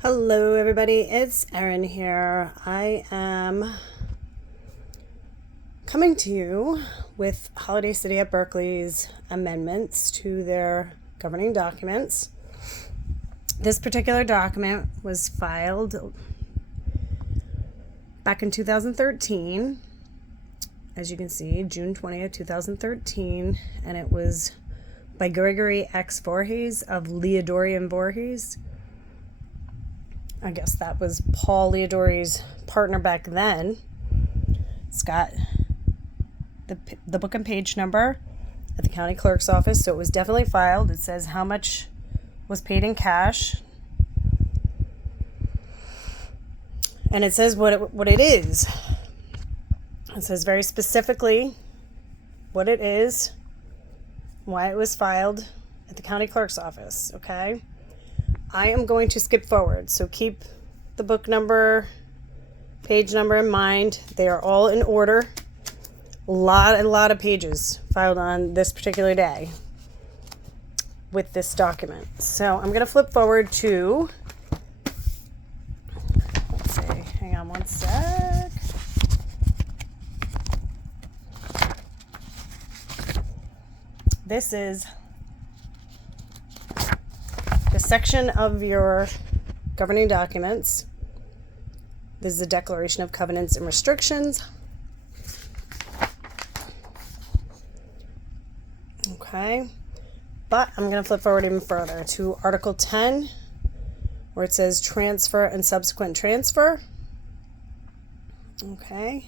Hello everybody, it's Erin here. I am coming to you with Holiday City at Berkeley's amendments to their governing documents. This particular document was filed back in 2013, as you can see, June 20th, 2013, and it was by Gregory X. Voorhees of Leodori and Voorhees. I guess that was Paul Leodori's partner back then. It's got the book and page number at the county clerk's office, so it was definitely filed. It says how much was paid in cash, and it says what it is. It says very specifically what it is, why it was filed at the county clerk's office. Okay. I am going to skip forward, so keep the book number, page number in mind. They are all in order. A lot of pages filed on this particular day with this document. So I'm going to flip forward to, let's see, hang on one sec. This is the section of your governing documents. This is the Declaration of Covenants and Restrictions. Okay, but I'm going to flip forward even further to Article 10, where it says transfer and subsequent transfer. Okay.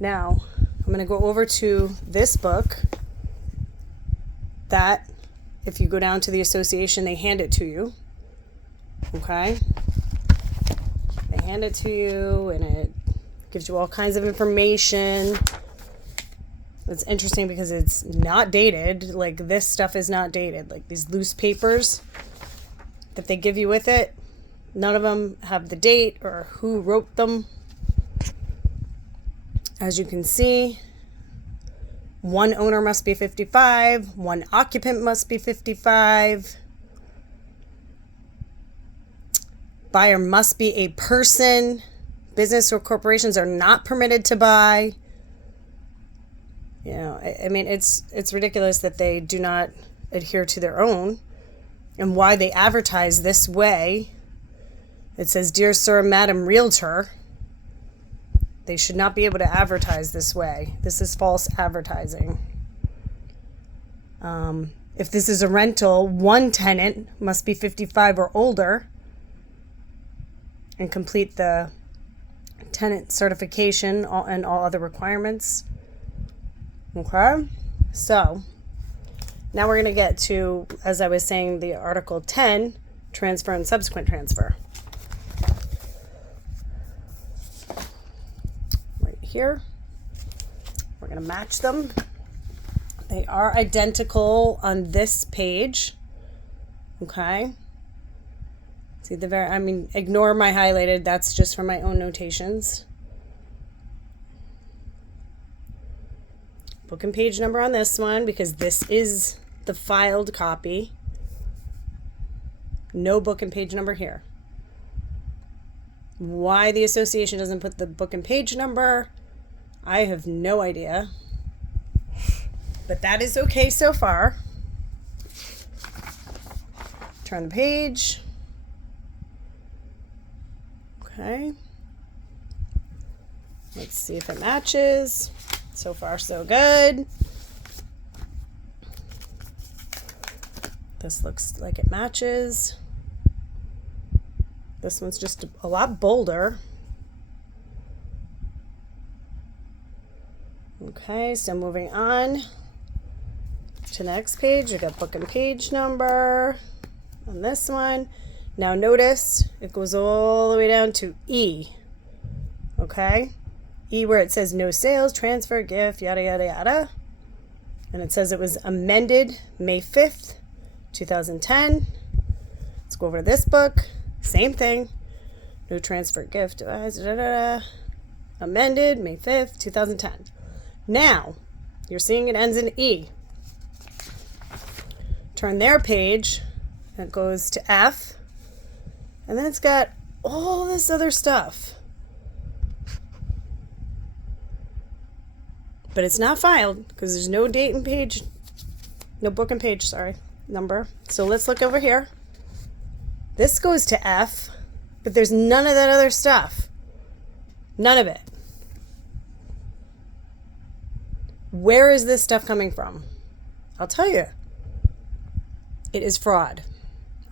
Now, I'm going to go over to this book that, if you go down to the association, they hand it to you. Okay? They hand it to you, and it gives you all kinds of information. It's interesting because it's not dated. Like, this stuff is not dated. Like, these loose papers that they give you with it, none of them have the date or who wrote them. As you can see, one owner must be 55. One occupant must be 55. Buyer must be a person. Business or corporations are not permitted to buy. You know, I mean, it's ridiculous that they do not adhere to their own, and why they advertise this way. It says, "Dear Sir, Madam Realtor." They should not be able to advertise this way. This is false advertising. If this is a rental, one tenant must be 55 or older and complete the tenant certification and all other requirements. Okay? So, now we're going to get to, as I was saying, the Article 10, transfer and subsequent transfer. Here, we're going to match them. They are identical on this page. Okay. See ignore my highlighted. That's just for my own notations. Book and page number on this one, because this is the filed copy. No book and page number here. Why the association doesn't put the book and page number, I have no idea. But that is okay so far. Turn the page. Okay. Let's see if it matches. So far, so good. This looks like it matches. This one's just a lot bolder. Okay, so moving on to the next page. We got book and page number on this one. Now notice it goes all the way down to E. Okay? E, where it says no sales, transfer, gift, yada, yada, yada. And it says it was amended May 5th, 2010. Let's go over to this book. Same thing. No transfer, gift, amended May 5th, 2010. Now, you're seeing it ends in E. turn their page, it goes to F, and then it's got all this other stuff. But it's not filed because there's no date and page, no book and page, number. So let's look over here. This goes to F, but there's none of that other stuff. None of it. Where is this stuff coming from? I'll tell you. It is fraud.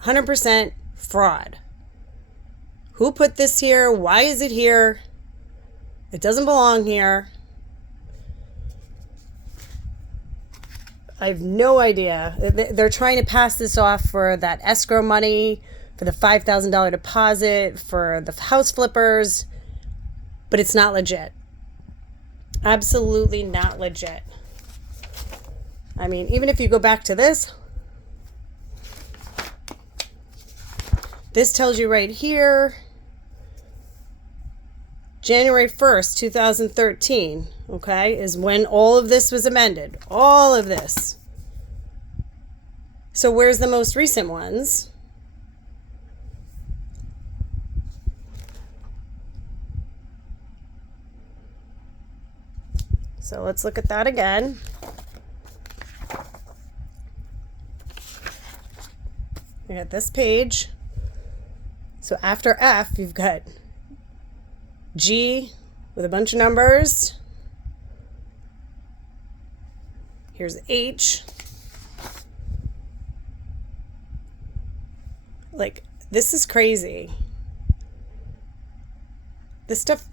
100% fraud. Who put this here? Why is it here? It doesn't belong here. I have no idea. They're trying to pass this off for that escrow money, for the $5,000 deposit, for the house flippers, but it's not legit. Absolutely not legit. I mean, even if you go back to this tells you right here, January 1st, 2013, okay, is when all of this was amended. All of this. So where's the most recent ones? So let's look at that again. You got this page. So after F, you've got G with a bunch of numbers. Here's H. Like, this is crazy. This stuff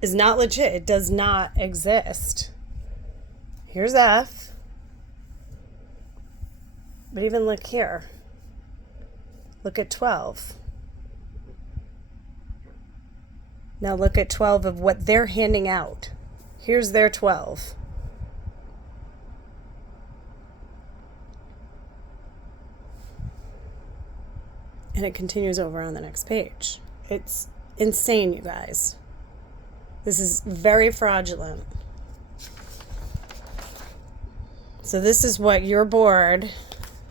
is not legit. It does not exist. Here's F. But even look here. Look at 12. Now look at 12 of what they're handing out. Here's their 12. And it continues over on the next page. It's insane, you guys. This is very fraudulent. So this is what your board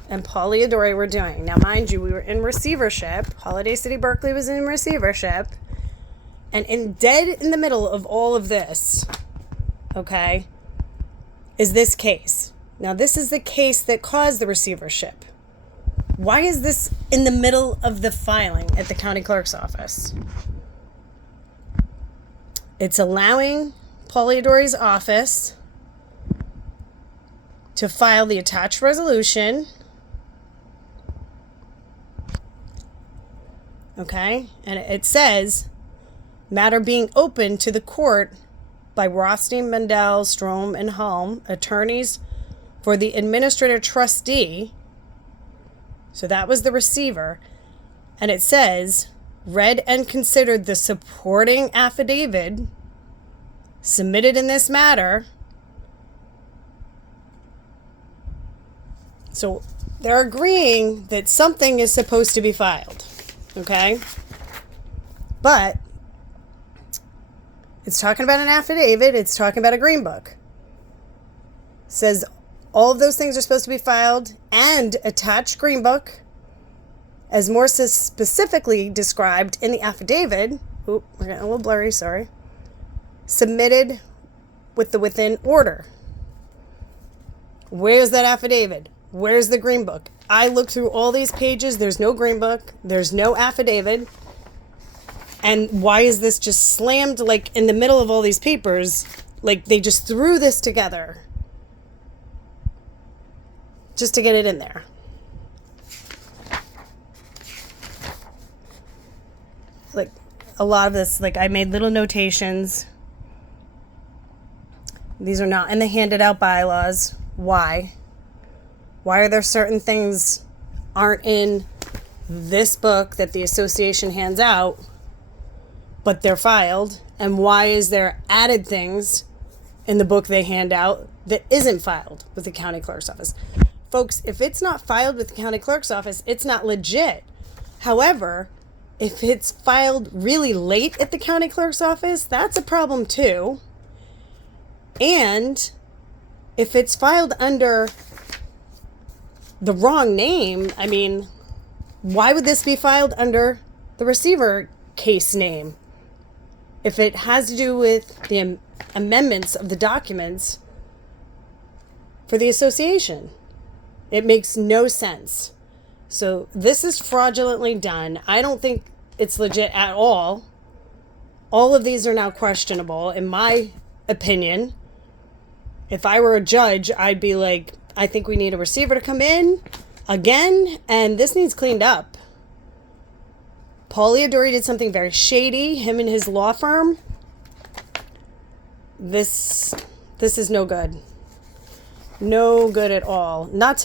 and Pollyadori were doing. Now, mind you, we were in receivership. Holiday City Berkeley was in receivership. And dead in the middle of all of this, okay, is this case. Now, this is the case that caused the receivership. Why is this in the middle of the filing at the county clerk's office? It's allowing Pollyadori's office to file the attached resolution. Okay, and it says, matter being open to the court by Rothstein, Mendel, Strom, and Halm, attorneys for the administrator trustee. So that was the receiver. And it says, read and considered the supporting affidavit submitted in this matter. So they're agreeing that something is supposed to be filed. Okay? But it's talking about an affidavit. It's talking about a green book. It says all of those things are supposed to be filed and attached green book as more specifically described in the affidavit. Oop, we're getting a little blurry, sorry. Submitted with the within order. Where's that affidavit? Where's the green book? I looked through all these pages. There's no green book. There's no affidavit. And why is this just slammed like in the middle of all these papers? Like they just threw this together just to get it in there. Like a lot of this, like I made little notations. These are not in the handed out bylaws. Why? Why are there certain things aren't in this book that the association hands out, but they're filed? And why is there added things in the book they hand out that isn't filed with the county clerk's office? Folks, if it's not filed with the county clerk's office, it's not legit. However, if it's filed really late at the county clerk's office, that's a problem too. And if it's filed under the wrong name. I mean, why would this be filed under the receiver case name? If it has to do with the amendments of the documents for the association, it makes no sense. So this is fraudulently done. I don't think it's legit at all. All of these are now questionable, in my opinion. If I were a judge, I'd be like, I think we need a receiver to come in again, and this needs cleaned up. Paul Iadori did something very shady, him and his law firm. This is no good. No good at all. Not